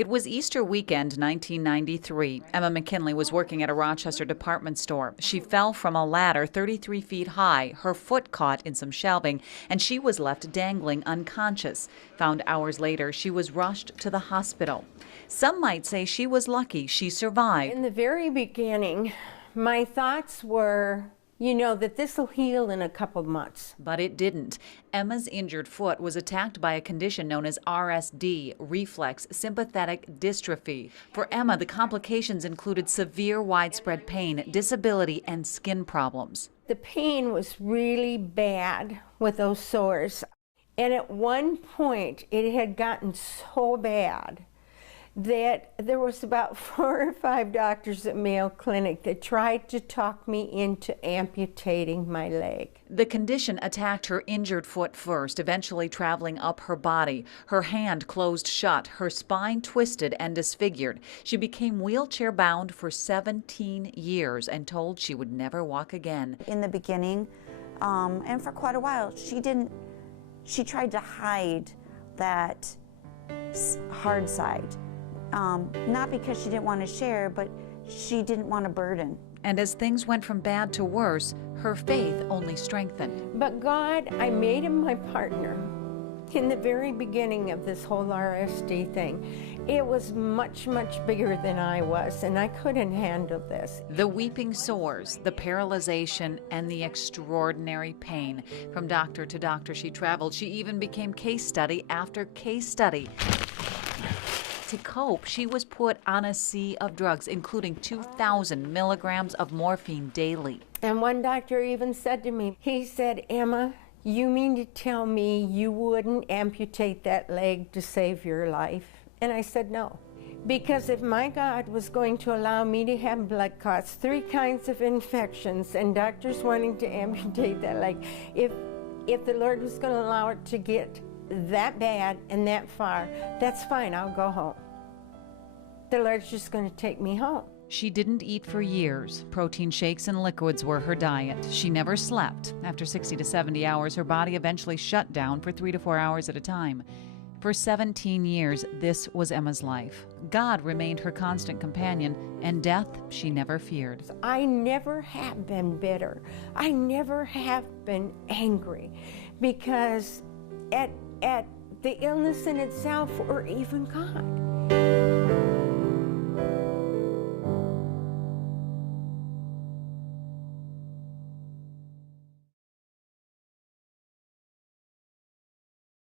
It was Easter weekend, 1993. Emma McKinley was working at a Rochester department store. She fell from a ladder 33 feet high. Her foot caught in some shelving, and she was left dangling unconscious. Found hours later, she was rushed to the hospital. Some might say she was lucky she survived. In the very beginning, my thoughts were, that this will heal in a couple months. But it didn't. Emma's injured foot was attacked by a condition known as RSD, reflex sympathetic dystrophy. For Emma, the complications included severe widespread pain, disability, and skin problems. The pain was really bad with those sores. And at one point, it had gotten so bad that there was about 4 or 5 doctors at Mayo Clinic that tried to talk me into amputating my leg. The condition attacked her injured foot first, eventually traveling up her body. Her hand closed shut, her spine twisted and disfigured. She became wheelchair-bound for 17 years and told she would never walk again. In the beginning, and for quite a while, she tried to hide that hard side. Not because she didn't want to share, but she didn't want a burden. And as things went from bad to worse, her faith only strengthened. But God, I made him my partner. In the very beginning of this whole RSD thing, it was much, much bigger than I was, and I couldn't handle this. The weeping sores, the paralyzation, and the extraordinary pain. From doctor to doctor she traveled. She even became case study after case study. To cope, she was put on a sea of drugs, including 2,000 milligrams of morphine daily. And one doctor even said to me, he said, "Emma, you mean to tell me you wouldn't amputate that leg to save your life?" And I said no. Because if my God was going to allow me to have blood clots, 3 kinds of infections, and doctors wanting to amputate that leg, if the Lord was going to allow it to get that bad and that far, that's fine, I'll go home. The Lord's just going to take me home. She didn't eat for years. Protein shakes and liquids were her diet. She never slept. After 60 to 70 hours, her body eventually shut down for 3 to 4 hours at a time. For 17 years, this was Emma's life. God remained her constant companion, and death she never feared. I never have been bitter. I never have been angry, because at the illness in itself, or even God.